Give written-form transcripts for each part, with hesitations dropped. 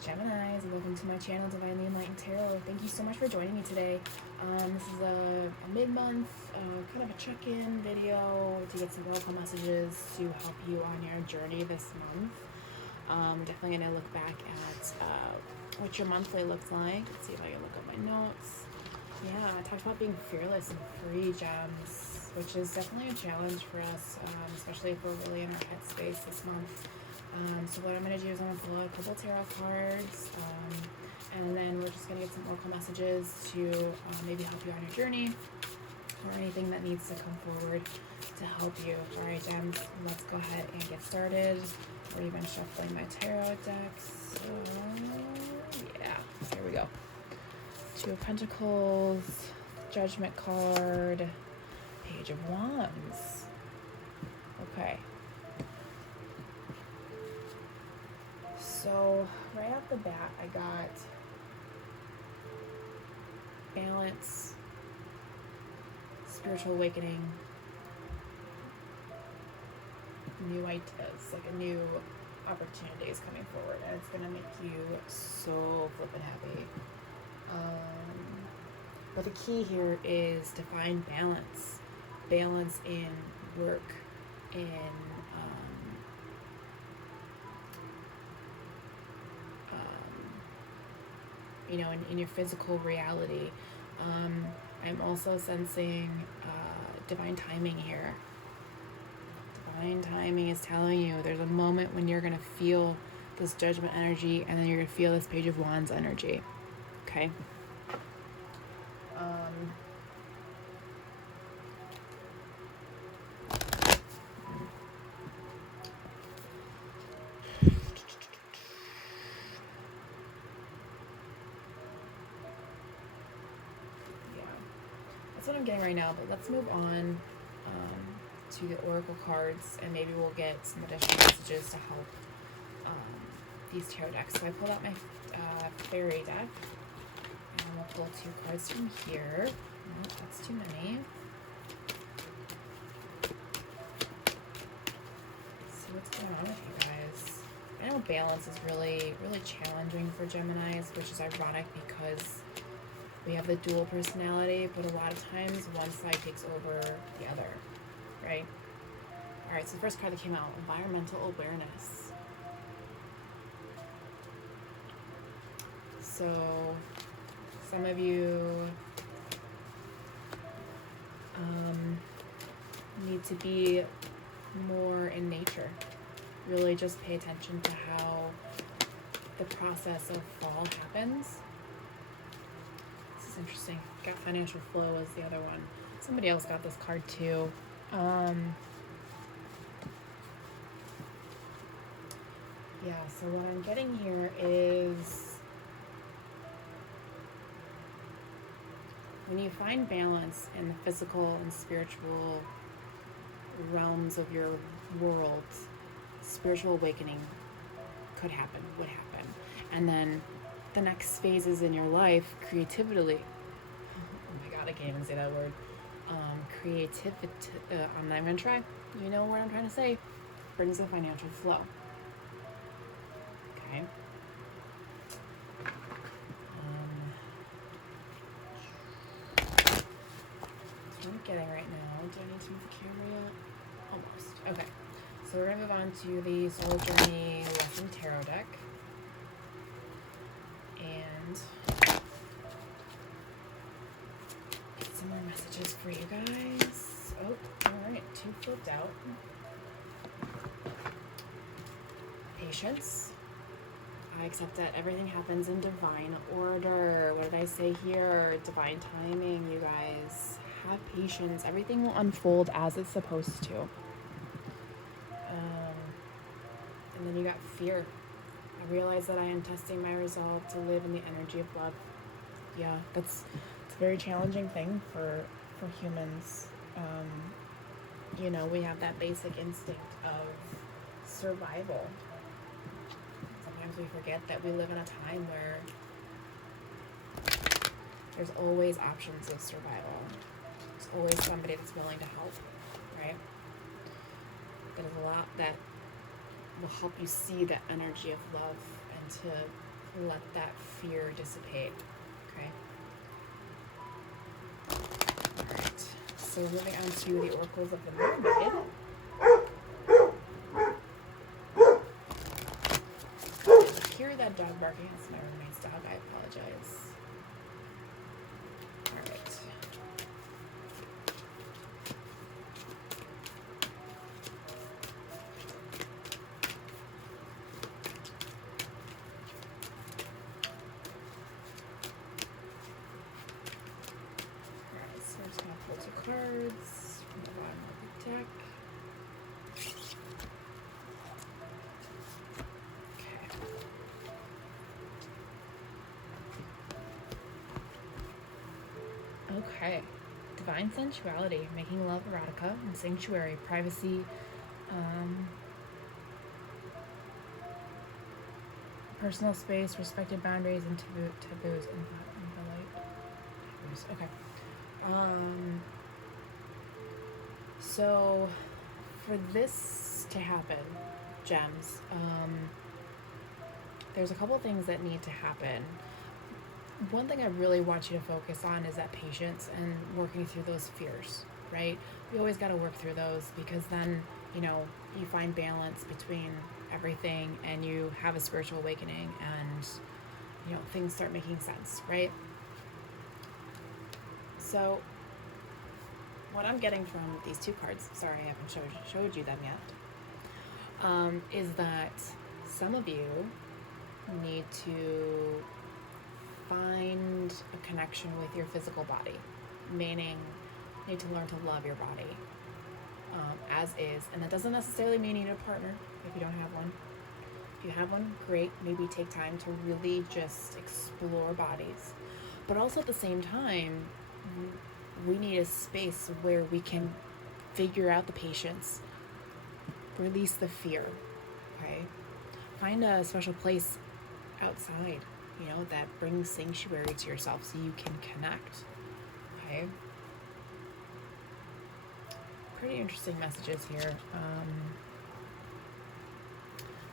Geminis, welcome to my channel, Divinely Enlightened Tarot. Thank you so much for joining me today. This is a mid-month, kind of a check-in video to get some oracle messages to help you on your journey this month. Definitely going to look back at what your monthly looks like. Let's see if I can look up my notes. Yeah, I talked about being fearless and free, gems, which is definitely a challenge for us, especially if we're really in our headspace this month. So what I'm going to do is I'm going to pull out a couple tarot cards, and then we're just going to get some oracle messages to maybe help you on your journey, or anything that needs to come forward to help you. Alright, gems, let's go ahead and get started. Or even shuffling my tarot decks. So, yeah, here we go. Two of Pentacles, Judgment card, Page of Wands. Okay. So, right off the bat, I got balance, spiritual awakening, new ideas, like a new opportunity is coming forward, and it's going to make you so flippin' happy. But the key here is to find balance in work, in in your physical reality. I'm also sensing divine timing here. Divine timing is telling you there's a moment when you're going to feel this judgment energy, and then you're going to feel this Page of Wands energy. Okay? That's what I'm getting right now, but let's move on to the oracle cards, and maybe we'll get some additional messages to help these tarot decks. So I pulled out my fairy deck, and we'll pull two cards from here. No, that's too many. Let's see what's going on with you guys. I know balance is really, really challenging for Geminis, which is ironic because we have the dual personality, but a lot of times one side takes over the other, right? All right, so the first card that came out, environmental awareness. So some of you need to be more in nature. Really just pay attention to how the process of fall happens. Interesting. Got financial flow as the other one. Somebody else got this card too. Yeah, so what I'm getting here is when you find balance in the physical and spiritual realms of your world, spiritual awakening could happen, would happen. And then the next phases in your life, creativity. Oh my god, I can't even say that word. Creativity. I'm not even gonna try. You know what I'm trying to say. Brings a financial flow. Okay. That's what I'm getting right now. Do I need to move the camera yet? Almost. Okay. So we're gonna move on to the Solar Journey Lesson Tarot deck. And get some more messages for you guys. Oh, alright, two flipped out. Patience. I accept that everything happens in divine order. What did I say here? Divine timing, you guys. Have patience. Everything will unfold as it's supposed to. And then you got fear. I realize that I am testing my resolve to live in the energy of love. Yeah, it's a very challenging thing for humans. We have that basic instinct of survival. Sometimes we forget that we live in a time where there's always options of survival. There's always somebody that's willing to help, right? There's a lot that will help you see the energy of love and to let that fear dissipate. Okay. Alright. So moving on to the oracles of the mermaid. Hear that dog barking? It's my roommate's dog. I apologize. Alright. Alright, so we're just going to pull 2 cards from the bottom of the deck. Okay. Divine sensuality, making love erotica, and sanctuary, privacy, personal space, respected boundaries, and taboos, and taboos. Okay. So for this to happen, gems, there's a couple things that need to happen. One thing I really want you to focus on is that patience and working through those fears, right? We always got to work through those, because then, you know, you find balance between everything and you have a spiritual awakening and, you know, things start making sense, right? So what I'm getting from these 2 cards, sorry I haven't showed you them yet, is that some of you need to find a connection with your physical body, meaning you need to learn to love your body as is. And that doesn't necessarily mean you need a partner if you don't have one. If you have one, great. Maybe take time to really just explore bodies. But also at the same time, we need a space where we can figure out the patience, release the fear, okay? Find a special place outside, you know, that brings sanctuary to yourself so you can connect, okay? Pretty interesting messages here.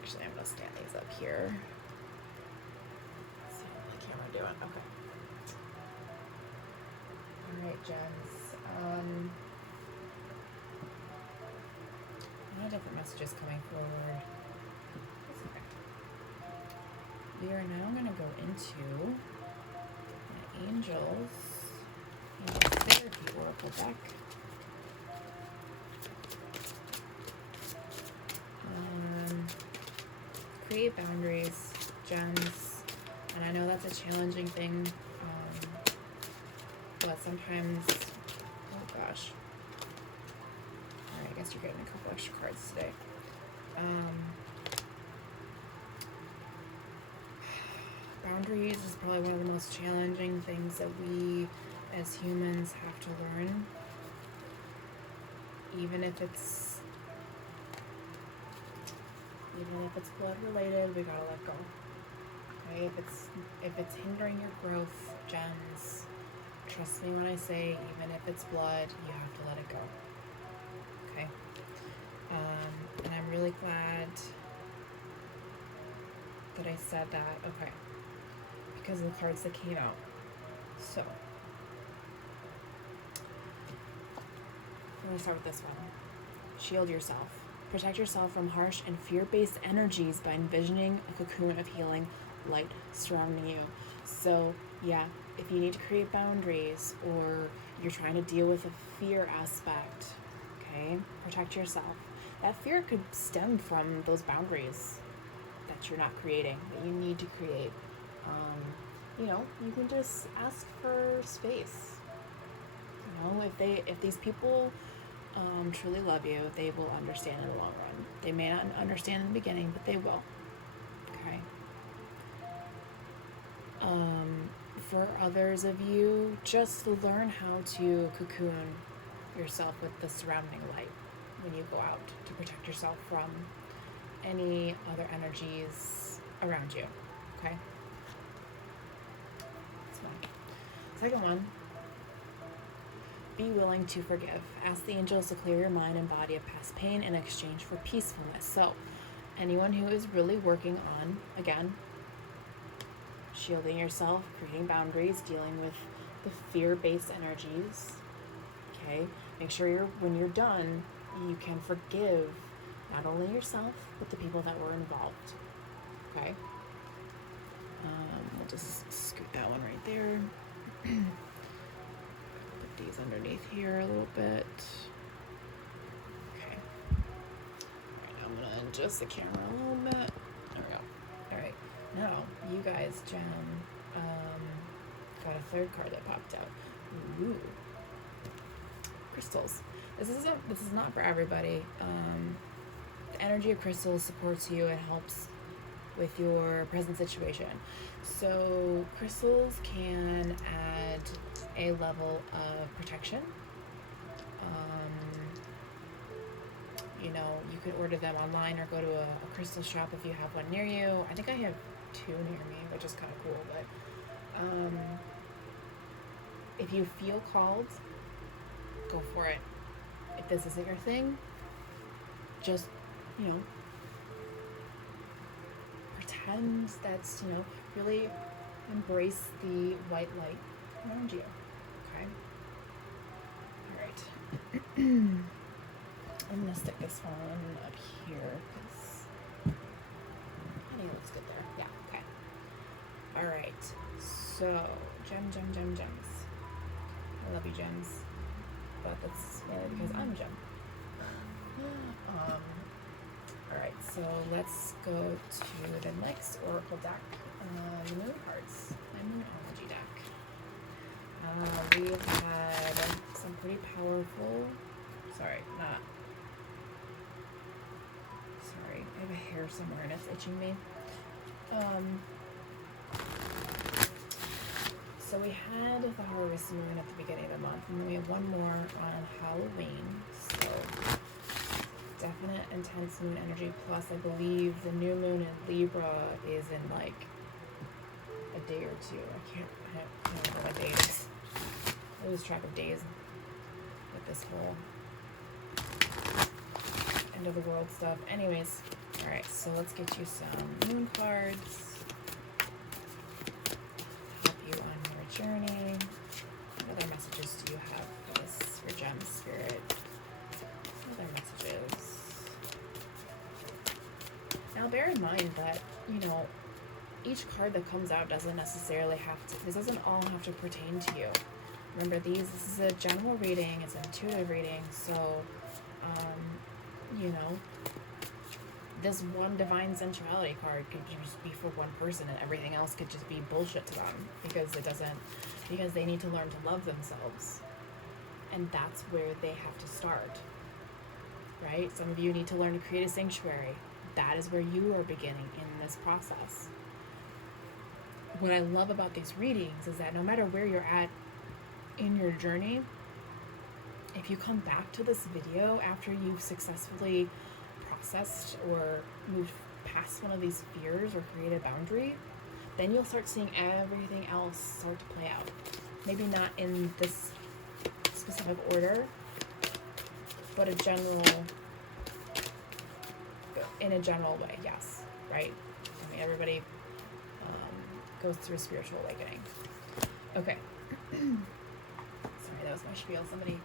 Actually, I'm going to stand these up here. Let's see how the camera doing. Okay. All right, gems. A lot of different messages coming forward. That's okay. We are now going to go into an Angel Therapy Oracle deck. Create boundaries, gems, and I know that's a challenging thing, but sometimes, oh gosh, alright, I guess you're getting a couple extra cards today. Boundaries is probably one of the most challenging things that we as humans have to learn, even if it's blood related. We gotta let go. Okay, if it's hindering your growth, gems, trust me when I say, even if it's blood, you have to let it go. Okay. And I'm really glad that I said that. Okay, because of the cards that came out. So I'm gonna start with this one. Shield yourself. Protect yourself from harsh and fear-based energies by envisioning a cocoon of healing light surrounding you. So, yeah, if you need to create boundaries or you're trying to deal with a fear aspect, okay, protect yourself. That fear could stem from those boundaries that you're not creating, that you need to create. You know, you can just ask for space. You know, if these people truly love you, they will understand in the long run. They may not understand in the beginning, but they will. Okay. For others of you, just learn how to cocoon yourself with the surrounding light when you go out to protect yourself from any other energies around you. Okay. That's one. Second one. Be willing to forgive. Ask the angels to clear your mind and body of past pain in exchange for peacefulness. So, anyone who is really working on, again, shielding yourself, creating boundaries, dealing with the fear-based energies. Okay, make sure when you're done, you can forgive not only yourself but the people that were involved. Okay, we'll just scoot that one right there. Put these underneath here a little bit. Okay. Alright, I'm gonna adjust the camera a little bit. There we go. Alright. Now, you guys, Jen, got a third card that popped out. Ooh. Crystals. This is not for everybody. The energy of crystals supports you and helps with your present situation. So crystals can add a level of protection. You can order them online or go to a crystal shop if you have one near you. I think I have 2 near me, which is kind of cool. But if you feel called, go for it. If this isn't your thing, just pretend that's really embrace the white light around you. Okay. All right. I'm gonna stick this one up here because I think it looks good there. Yeah. Okay. All right. So gems. I love you, gems, but that's mainly because I'm a gem. Alright, so let's go to the next Oracle deck, the Moon cards, my Moonology deck. We've had some pretty powerful, I have a hair somewhere and it's itching me. So we had the Harvest Moon at the beginning of the month, and then we have one more on Halloween, so definite intense moon energy, plus I believe the new moon in Libra is in like a day or two. I don't know what day it is. I lose track of days with this whole end of the world stuff. Anyways, alright, so let's get you some moon cards. Help you on your journey. What other messages do you have for this, for Gem Spirit? Other messages. Now bear in mind that, each card that comes out doesn't necessarily this doesn't all have to pertain to you. Remember, this is a general reading, it's an intuitive reading, so, this one divine sensuality card could just be for one person and everything else could just be bullshit to them because they need to learn to love themselves. And that's where they have to start, right? Some of you need to learn to create a sanctuary. That is where you are beginning in this process. What I love about these readings is that no matter where you're at in your journey, if you come back to this video after you've successfully processed or moved past one of these fears or created a boundary, then you'll start seeing everything else start to play out. Maybe not in this specific order, but in a general way, yes, right? I mean, everybody goes through a spiritual awakening. Okay. Sorry, that was my spiel. Somebody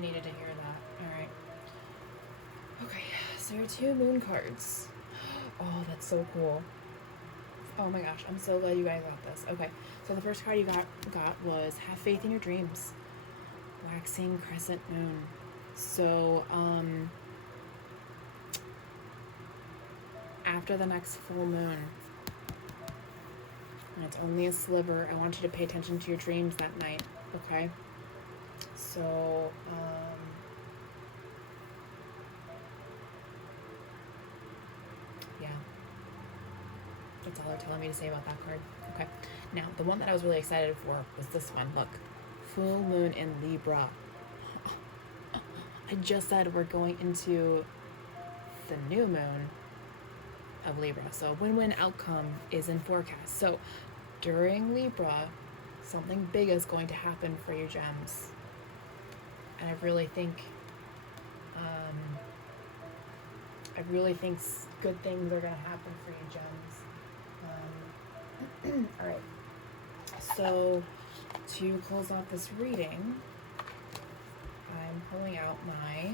needed to hear that. All right. Okay, so your 2 moon cards. Oh, that's so cool. Oh my gosh, I'm so glad you guys got this. Okay, so the first card you got was Have Faith in Your Dreams. Waxing Crescent Moon. So, after the next full moon, and it's only a sliver, I want you to pay attention to your dreams that night, okay? So, yeah. That's all they're telling me to say about that card. Okay. Now, the one that I was really excited for was this one. Look. Full moon in Libra. I just said we're going into the new moon of Libra. So win-win outcome is in forecast. So during Libra, something big is going to happen for your gems. And I really think good things are going to happen for your gems. All right. So to close off this reading, I'm pulling out my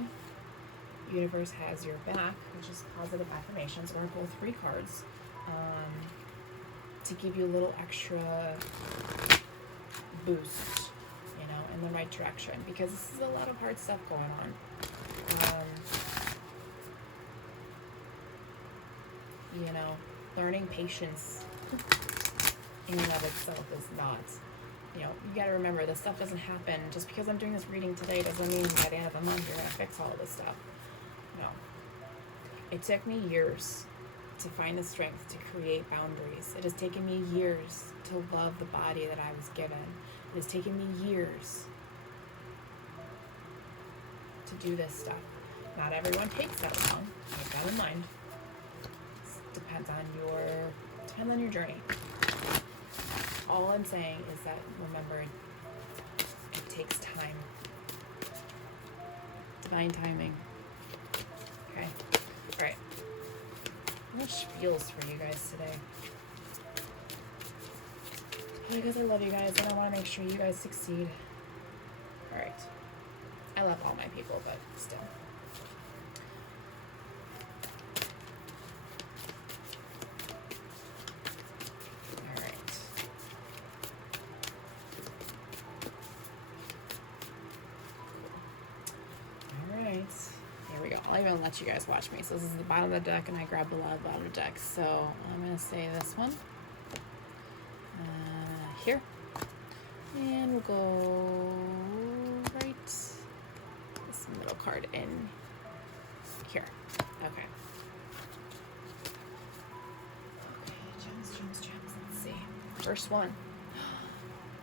Universe Has Your Back, which is positive affirmations. We're going to pull 3 cards to give you a little extra boost, in the right direction, because this is a lot of hard stuff going on. Learning patience in and of itself is not, you gotta remember, this stuff doesn't happen. Just because I'm doing this reading today doesn't mean by the end of the month you're gonna fix all of this stuff. No. It took me years to find the strength to create boundaries. It has taken me years to love the body that I was given. It has taken me years to do this stuff. Not everyone takes that long. Keep that in mind. Depends on your journey. All I'm saying is that, remember, it takes time. Divine timing. Okay? Alright. What feels for you guys today? Because I love you guys and I want to make sure you guys succeed. Alright. I love all my people, but still. I'll even let you guys watch me. So this is the bottom of the deck, and I grabbed the bottom of the deck. So I'm going to say this one here. And we'll go right this middle card in here. Okay. Okay, gems. Let's see. First one.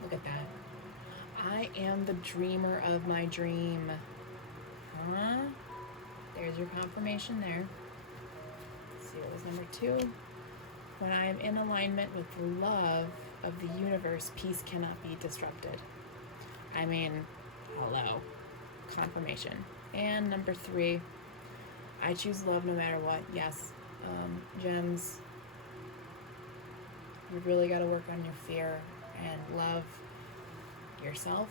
Look at that. I am the dreamer of my dream. Huh? There's your confirmation there. Let's see, what was number 2? When I am in alignment with the love of the universe, peace cannot be disrupted. I mean, hello. Confirmation. And number 3, I choose love no matter what. Yes, gems. You really got to work on your fear and love yourself.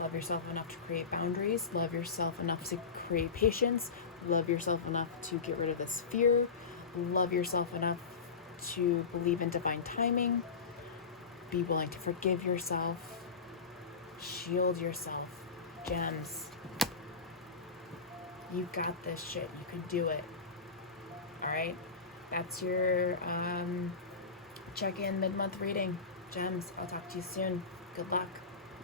Love yourself enough to create boundaries. Love yourself enough to create patience. Love yourself enough to get rid of this fear. Love yourself enough to believe in divine timing. Be willing to forgive yourself. Shield yourself. Gems. You got this shit. You can do it. Alright? That's your check-in mid-month reading. Gems, I'll talk to you soon. Good luck.